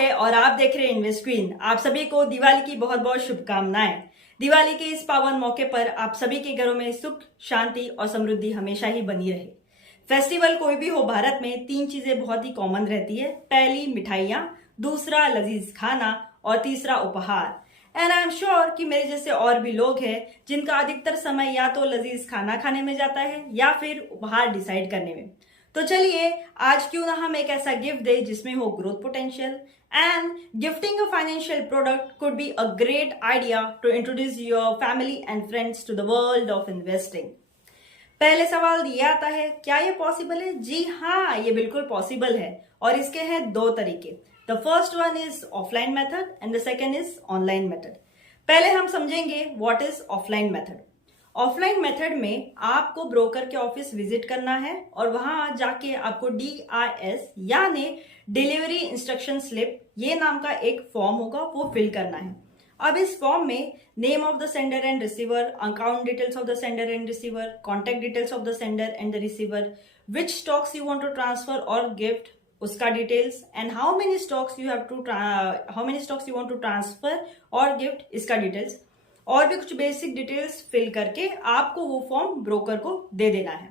है और आप देख रहे हैं इन्वेस्ट क्वीन। आप सभी को दिवाली की बहुत बहुत शुभकामनाएं। दिवाली के इस पावन मौके पर आप सभी के घरों में सुख, शांति और समृद्धि हमेशा ही बनी रहे। फेस्टिवल कोई भी हो, भारत में 3 चीजें बहुत ही कॉमन रहती है। पहली मिठाइयाँ, दूसरा लजीज खाना और तीसरा उपहार। एंड आई एम श्योर कि मेरे जैसे और भी लोग हैं जिनका अधिकतर समय या तो लजीज खाना खाने में जाता है या फिर उपहार डिसाइड करने में। तो चलिए आज क्यों ना हम एक ऐसा गिफ्ट दे जिसमें हो growth potential. And gifting a financial product could be a great idea to introduce your family and friends to the world of investing. पहले सवाल ये आता है, क्या ये पॉसिबल है? जी हाँ, ये बिल्कुल पॉसिबल है और इसके हैं 2 तरीके। The first one is offline method and the second is online method. पहले हम समझेंगे what is offline method. Offline method में आपको ब्रोकर के ऑफिस विजिट करना है और वहां जाके आपको DIS यानी डिलीवरी इंस्ट्रक्शन स्लिप ये नाम का एक फॉर्म होगा, वो फिल करना है। अब इस फॉर्म में name of the sender and receiver, account details of the sender and receiver, contact details of the sender and the receiver, which stocks you want to transfer और गिफ्ट उसका details, and how many stocks you want to transfer और gift इसका details, और भी कुछ basic details fill करके आपको वो फॉर्म ब्रोकर को दे देना है।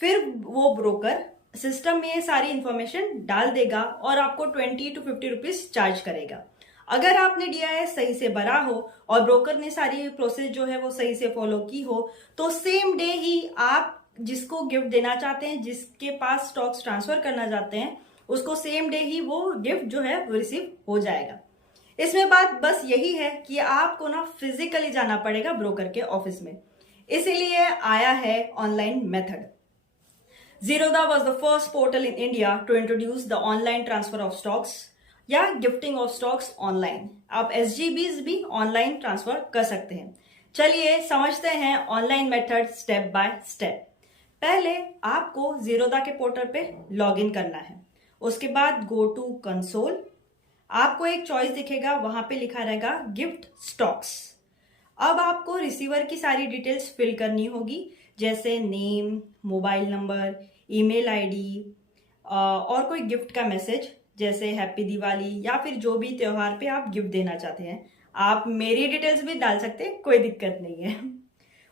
फिर वो ब्रोकर सिस्टम में ये सारी इंफॉर्मेशन डाल देगा और आपको 20 to 50 रुपीज चार्ज करेगा। अगर आपने DIS सही से भरा हो और ब्रोकर ने सारी प्रोसेस जो है वो सही से फॉलो की हो तो सेम डे ही आप जिसको गिफ्ट देना चाहते हैं, जिसके पास स्टॉक्स ट्रांसफर करना चाहते हैं, उसको सेम डे ही वो गिफ्ट जो है वो रिसीव हो जाएगा। इसमें बात बस यही है कि आपको ना फिजिकली जाना पड़ेगा ब्रोकर के ऑफिस में, इसीलिए आया है online method. Zerodha was the first portal in India to introduce the online transfer of stocks या गिफ्टिंग ऑफ स्टॉक्स ऑनलाइन। आप SGBs भी ऑनलाइन ट्रांसफर कर सकते हैं। चलिए समझते हैं online method step by step. पहले आपको जीरोधा के पोर्टल पे लॉग इन करना है। उसके बाद गो टू कंसोल, आपको एक चॉइस दिखेगा, वहां पे लिखा रहेगा गिफ्ट स्टॉक्स। अब आपको रिसीवर की सारी डिटेल्स फिल करनी होगी, जैसे name, mobile number, email ID और कोई गिफ्ट का मैसेज जैसे हैप्पी दिवाली या फिर जो भी त्योहार पे आप गिफ्ट देना चाहते हैं। आप मेरी डिटेल्स भी डाल सकते हैं, कोई दिक्कत नहीं है।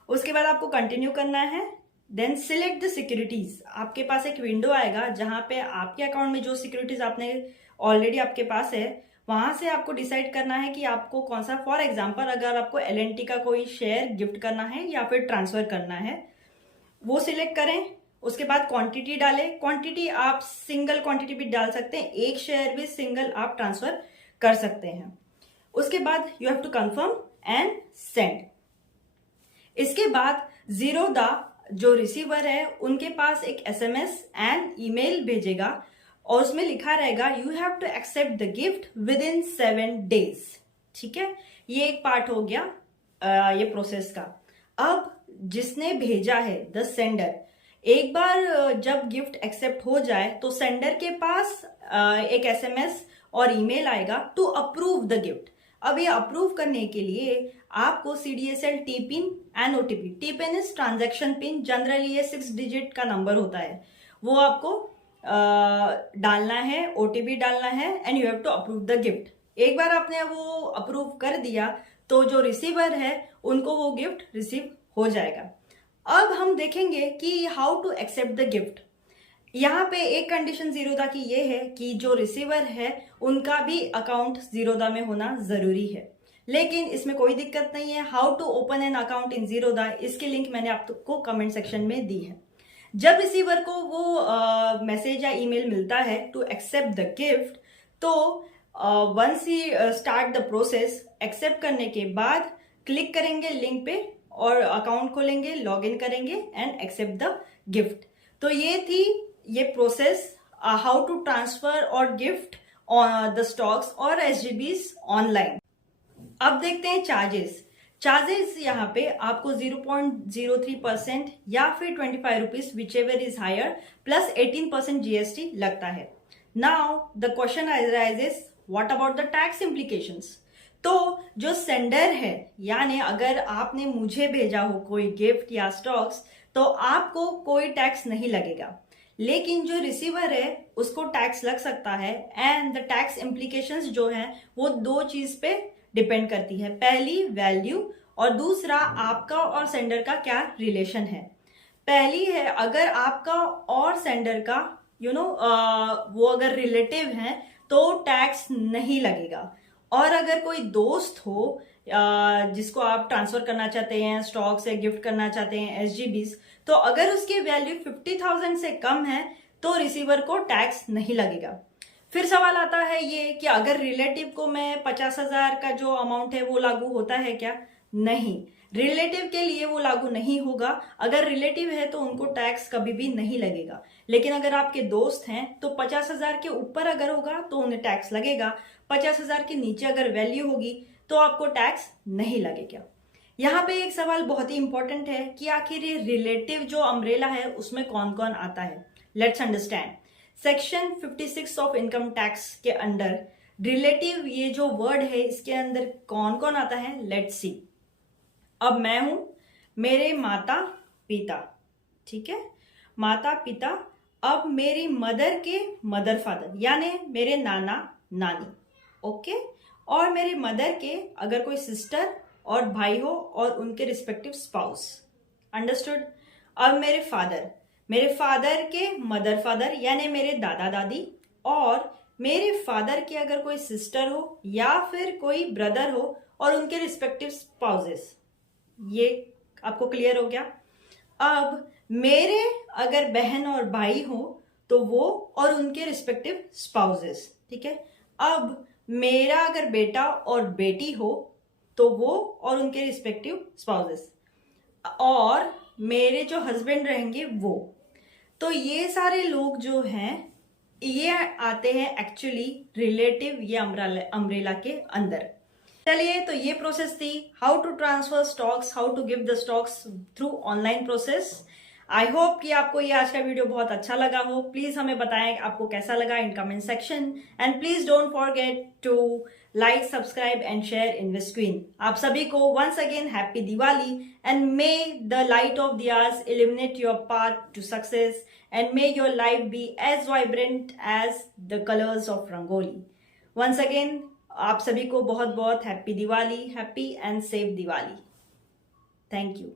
उसके बाद आपको कंटिन्यू करना है। Then select the securities. आपके पास एक विंडो आएगा जहां पे आपके अकाउंट में जो सिक्योरिटीज आपने ऑलरेडी आपके पास है वहां से आपको डिसाइड करना है कि आपको कौन सा, फॉर एग्जाम्पल अगर आपको LNT का कोई शेयर गिफ्ट करना है या फिर ट्रांसफर करना है वो सिलेक्ट करें। उसके बाद क्वांटिटी डालें। क्वांटिटी आप सिंगल क्वांटिटी भी डाल सकते हैं, एक शेयर भी सिंगल आप ट्रांसफर कर सकते हैं। उसके बाद you have to confirm and send. इसके बाद जीरोधा जो रिसीवर है उनके पास एक SMS एंड ईमेल भेजेगा और उसमें लिखा रहेगा you have to accept the gift within 7 days। ठीक है, ये एक पार्ट हो गया ये प्रोसेस का। अब जिसने भेजा है द सेंडर, एक बार जब गिफ्ट एक्सेप्ट हो जाए तो सेंडर के पास एक SMS और ईमेल आएगा टू अप्रूव द गिफ्ट। अब ये अप्रूव करने के लिए आपको CDSL T PIN and OTP। T PIN is transaction PIN, generally ये 6 डिजिट का नंबर होता है, वो आपको डालना है, OTP डालना है and you have to approve the gift. एक बार आपने वो अप्रूव कर दिया तो जो रिसीवर है उनको वो गिफ्ट रिसीव हो जाएगा। अब हम देखेंगे कि how to accept the gift. यहाँ पे एक कंडीशन जीरोधा की ये है कि जो रिसीवर है उनका भी अकाउंट जीरोधा में होना जरूरी है, लेकिन इसमें कोई दिक्कत नहीं है। How to open an account in Zerodha, इसकी लिंक मैंने आपको कमेंट सेक्शन में दी है। जब रिसीवर को वो मैसेज या ईमेल मिलता है टू एक्सेप्ट द गिफ्ट, तो वंस ही स्टार्ट द प्रोसेस, एक्सेप्ट करने के बाद क्लिक करेंगे लिंक पे और अकाउंट खोलेंगे, लॉग इन करेंगे एंड एक्सेप्ट द गिफ्ट। तो ये थी ये प्रोसेस, हाउ टू ट्रांसफर और गिफ्ट द स्टॉक्स और SGBs ऑनलाइन। अब देखते हैं चार्जेस यहाँ पे आपको 0.03% या फिर 25 rupees whichever is higher plus 18% GST लगता है। Now the question arises, what about the tax implications. तो जो सेंडर है, यानी अगर आपने मुझे भेजा हो कोई गिफ्ट या स्टॉक्स तो आपको कोई टैक्स नहीं लगेगा, लेकिन जो रिसीवर है उसको टैक्स लग सकता है। एंड द टैक्स इम्प्लीकेशंस जो है वो दो चीज पे डिपेंड करती है, पहली वैल्यू और दूसरा आपका और सेंडर का क्या रिलेशन है। पहली है, अगर आपका और सेंडर का वो अगर रिलेटिव हैं तो टैक्स नहीं लगेगा। और अगर कोई दोस्त हो जिसको आप ट्रांसफर करना चाहते हैं, स्टॉक से गिफ्ट करना चाहते हैं, SGBs, तो अगर उसकी वैल्यू 50,000 से कम है तो रिसीवर को टैक्स नहीं लगेगा। फिर सवाल आता है ये कि अगर रिलेटिव को मैं 50,000 का जो अमाउंट है वो लागू होता है क्या? नहीं, रिलेटिव के लिए वो लागू नहीं होगा। अगर रिलेटिव है तो उनको टैक्स कभी भी नहीं लगेगा। लेकिन अगर आपके दोस्त हैं तो 50,000 के ऊपर अगर होगा तो उन्हें टैक्स लगेगा, 50,000 के नीचे अगर वैल्यू होगी तो आपको टैक्स नहीं लगेगा। यहाँ पे एक सवाल बहुत ही इंपॉर्टेंट है कि आखिर ये रिलेटिव जो अम्ब्रेला है उसमें कौन कौन आता है। Let's understand. Section 56 of income tax के अंडर रिलेटिव ये जो वर्ड है इसके अंदर कौन कौन आता है, लेट्स सी। अब मैं हूं, मेरे माता पिता, ठीक है, माता पिता। अब मेरी मदर के मदर फादर यानी मेरे नाना नानी, ओके। और मेरे मदर के अगर कोई सिस्टर और भाई हो और उनके रिस्पेक्टिव स्पाउस, अंडरस्टूड। अब मेरे फादर के मदर फादर यानी मेरे दादा दादी, और मेरे फादर के अगर कोई सिस्टर हो या फिर कोई ब्रदर हो और उनके रिस्पेक्टिव स्पाउसेस। ये आपको क्लियर हो गया। अब मेरे अगर बहन और भाई हो तो वो और उनके रिस्पेक्टिव स्पाउसेस, ठीक है। अब मेरा अगर बेटा और बेटी हो तो वो और उनके रिस्पेक्टिव स्पाउसेस, और मेरे जो हस्बैंड रहेंगे वो। तो ये सारे लोग जो हैं ये आते हैं एक्चुअली रिलेटिव ये अम्ब्रेला के अंदर। चलिए, तो ये प्रोसेस थी how to transfer stocks, how to give the stocks through online process. I hope कि आपको ये आज का वीडियो बहुत अच्छा लगा हो। प्लीज हमें बताएं आपको कैसा लगा in comment section. And please don't forget to like, subscribe and share InvestQueen। आप सभी को once again happy Diwali and may the light of diyas illuminate your path to success and may your life be as vibrant as the colors of Rangoli. Once again, आप सभी को बहुत बहुत happy Diwali, happy and safe Diwali. Thank you.